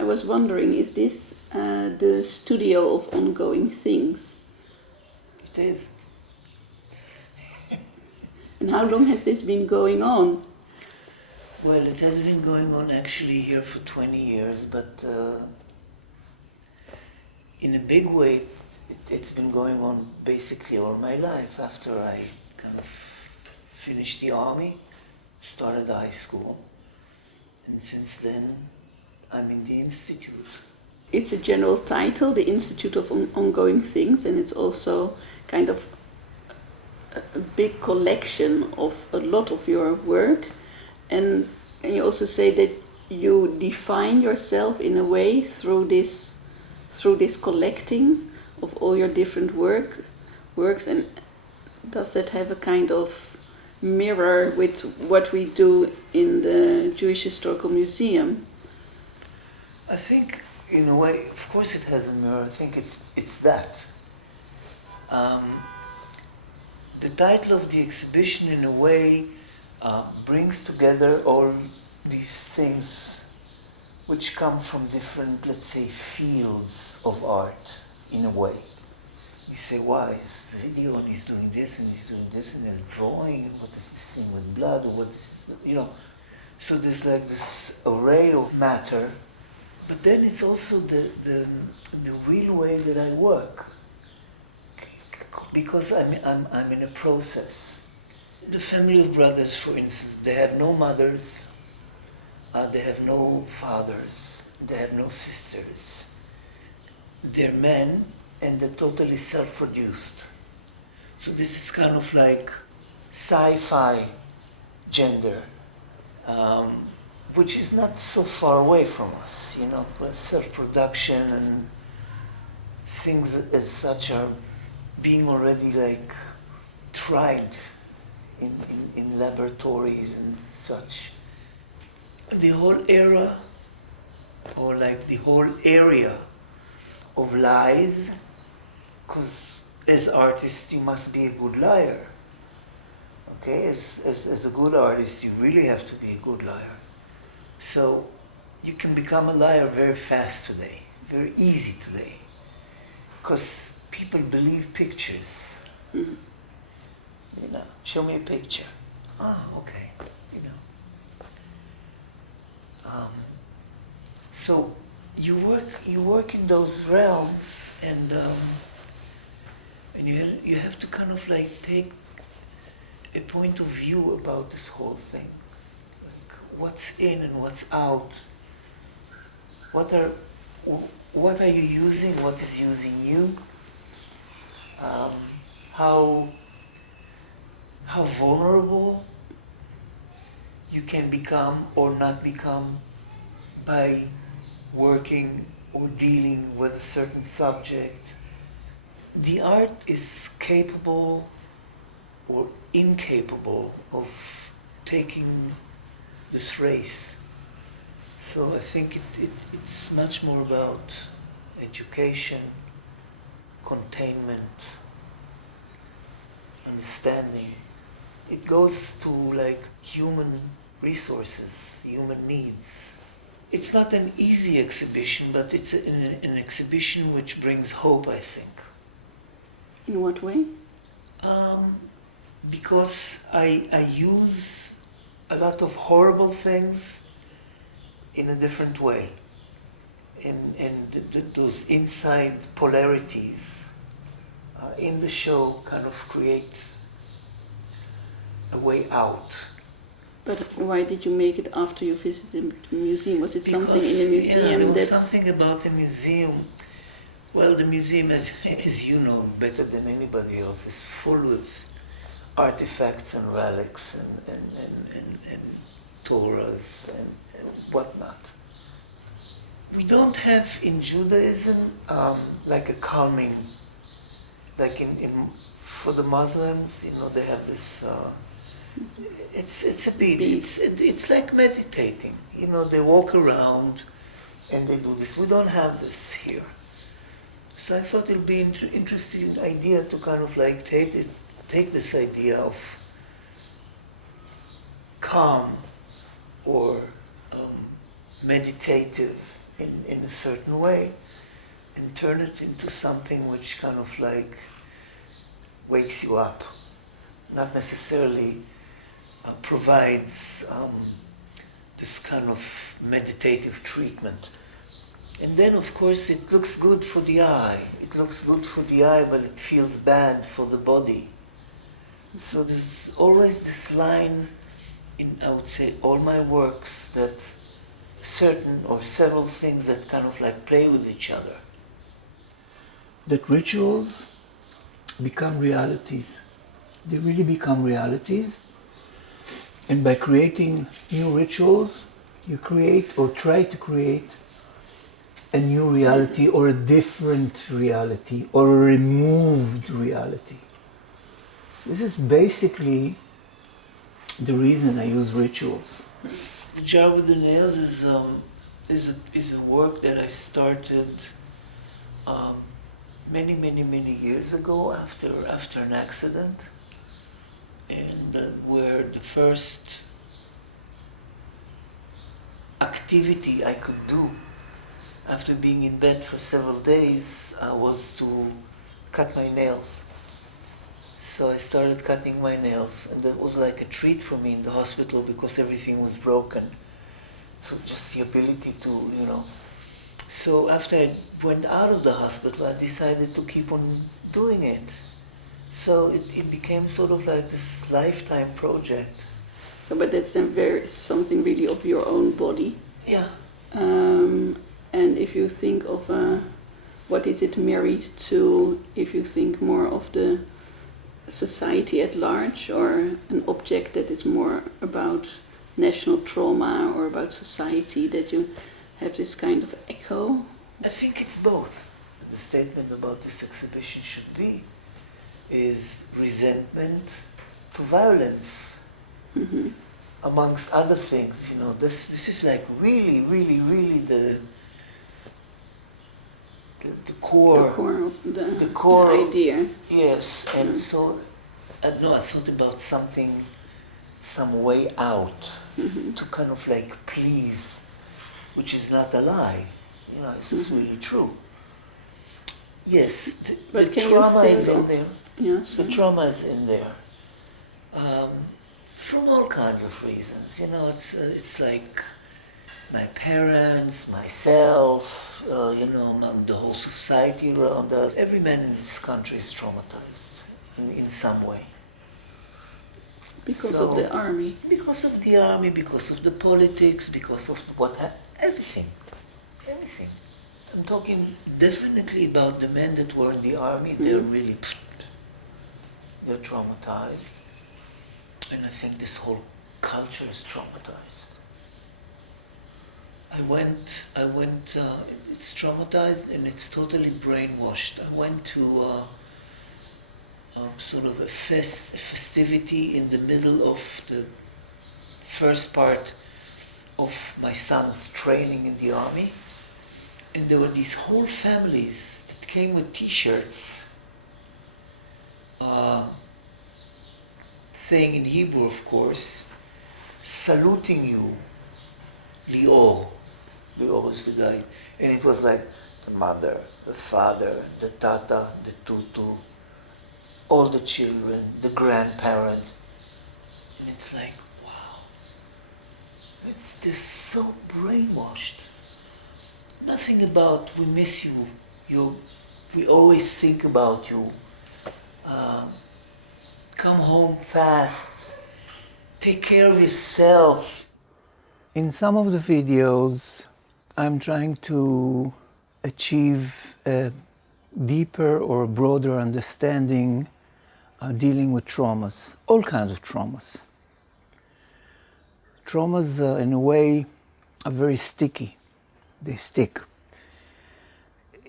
I was wondering, is this the studio of ongoing things? It is. And how long has this been going on? Well, it has been going on actually here for 20 years, but in a big way, it's been going on basically all my life. After I kind of finished the army, started high school, and since then I'm in the institute. It's a general title, the Institute of Ongoing Things, and it's also kind of a big collection of a lot of your work. And you also say that you define yourself in a way through this collecting of all your different works. And does that have a kind of mirror with what we do in the Jewish Historical Museum? I think, in a way, of course it has a mirror. I think it's that. The title of the exhibition, in a way, brings together all these things which come from different, let's say, fields of art, in a way. You say, wow, he's video and he's doing this and he's doing this and then drawing, and what is this thing with blood, or what is, So there's like this array of matter, but then it's also the real way that I work, because I'm in a process. The family of brothers, for instance, they have no mothers, they have no fathers, they have no sisters. They're men, and they're totally self-produced. So this is kind of like sci-fi gender, which is not so far away from us, self-production and things as such are being already like tried in laboratories and such. The whole era, or like the whole area of lies, because as artists you must be a good liar. Okay, as a good artist you really have to be a good liar. So you can become a liar very fast today, very easy today, because people believe pictures. Show me a picture. Okay, So you work in those realms, and you have to kind of like take a point of view about this whole thing, like what's in and what's out. What are you using? What is using you? How vulnerable you can become or not become by working or dealing with a certain subject. The art is capable or incapable of taking this race. So I think it's much more about education, containment, understanding. It goes to like human resources, human needs. It's not an easy exhibition, but it's an exhibition which brings hope, I think. In what way? Because I use a lot of horrible things in a different way. And those inside polarities in the show kind of create a way out. But why did you make it after you visited the museum? Was it something in the museum there was something about the museum. Well, the museum, as you know better than anybody else, is full with artifacts and relics and Torahs and whatnot. We don't have in Judaism like a calming, like for the Muslims, they have this. It's a bit. It's like meditating. They walk around and they do this. We don't have this here. So I thought it would be an interesting idea to kind of like take this idea of calm or meditative in a certain way and turn it into something which kind of like wakes you up, not necessarily provides this kind of meditative treatment. And then, of course, it looks good for the eye. It looks good for the eye, but it feels bad for the body. So there's always this line in, I would say, all my works, that certain or several things that kind of like play with each other. That rituals become realities. They really become realities. And by creating new rituals, you create or try to create a new reality or a different reality or a removed reality. This is basically the reason I use rituals. The Jar with the Nails is a work that I started many years ago after an accident, and where the first activity I could do after being in bed for several days was to cut my nails. So I started cutting my nails, and that was like a treat for me in the hospital because everything was broken. So just the ability to, you know. So after I went out of the hospital, I decided to keep on doing it. So it became sort of like this lifetime project. So, but that's then something really of your own body. Yeah. And if you think of what is it married to, if you think more of the society at large, or an object that is more about national trauma or about society, that you have this kind of echo? I think it's both. The statement about this exhibition should be is resentment to violence, amongst other things. You know, this is like really the core. The core of the core the idea. Yes, and so I don't know. I thought about some way out to kind of like please, which is not a lie. You know, it's just really true. Yes, But the can you trauma think is in of- there. Yeah, The sorry. trauma is in there, from all kinds of reasons. You know, it's like my parents, myself, you know, the whole society around us. Every man in this country is traumatized in some way. Because So- of the army. Because of the army, because of the politics, because of everything. I'm talking definitely about the men that were in the army. They're really, they're traumatized. And I think this whole culture is traumatized. I went, it's traumatized and it's totally brainwashed. I went to sort of a festivity in the middle of the first part of my son's training in the army. And there were these whole families that came with T-shirts saying in Hebrew, of course, saluting you, Lior. Lior is the guy. And it was like the mother, the father, the tata, the tutu, all the children, the grandparents. And it's like, wow, they're so brainwashed. Nothing about we miss you, we always think about you. Come home fast. Take care of yourself. In some of the videos, I'm trying to achieve a deeper or broader understanding dealing with traumas, all kinds of traumas. Traumas, in a way, are very sticky. They stick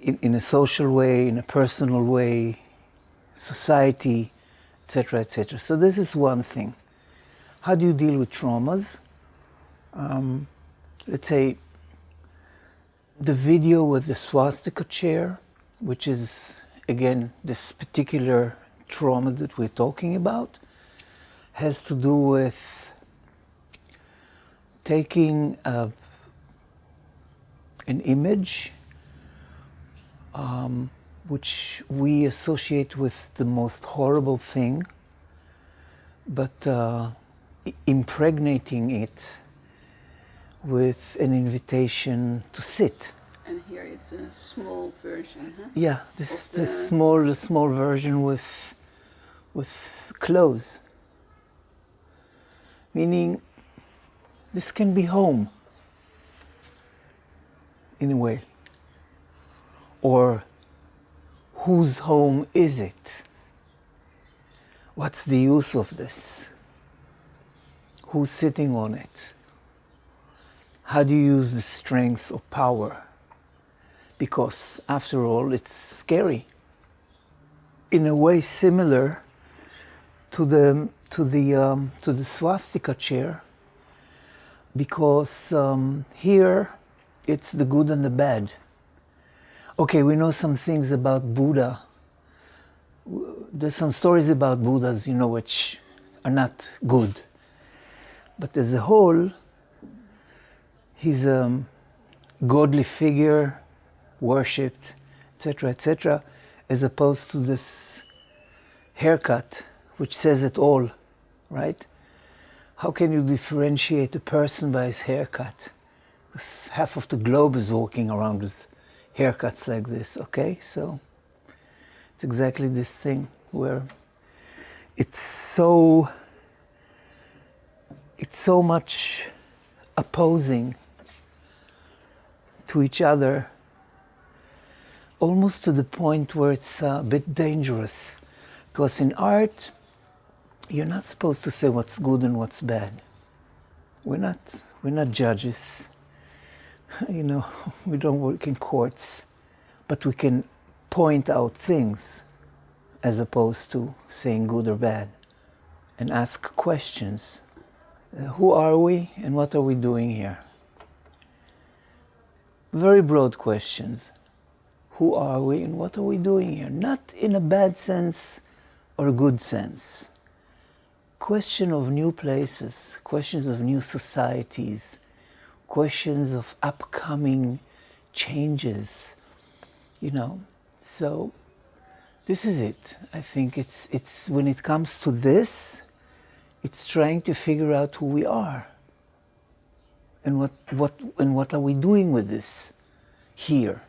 in a social way, in a personal way, society, etc., etc. So this is one thing. How do you deal with traumas? Let's say the video with the swastika chair, which is, again, this particular trauma that we're talking about, has to do with taking a an image which we associate with the most horrible thing, but impregnating it with an invitation to sit. And here is a small version, huh? Yeah, this small version with clothes. Meaning, this can be home, in a way. Or, whose home is it? What's the use of this? Who's sitting on it? How do you use the strength or power? Because, after all, it's scary. In a way similar to the swastika chair, because here it's the good and the bad. Okay, we know some things about Buddha. There's some stories about Buddhas, which are not good. But as a whole, he's a godly figure, worshipped, etc., as opposed to this haircut, which says it all, right? How can you differentiate a person by his haircut? Because half of the globe is walking around with haircuts like this, okay? So it's exactly this thing where it's so much opposing to each other, almost to the point where it's a bit dangerous. Because in art, you're not supposed to say what's good and what's bad. We're not judges. We don't work in courts, but we can point out things as opposed to saying good or bad, and ask questions. Who are we and what are we doing here? Very broad questions. Who are we and what are we doing here? Not in a bad sense or a good sense. Question of new places, questions of new societies, questions of upcoming changes, So this is it. I think it's when it comes to this, it's trying to figure out who we are. And what are we doing with this here?